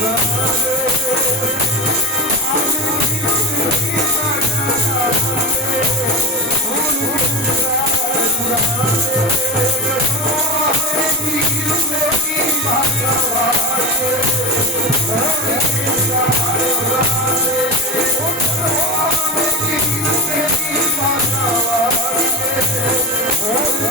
Graças a Thank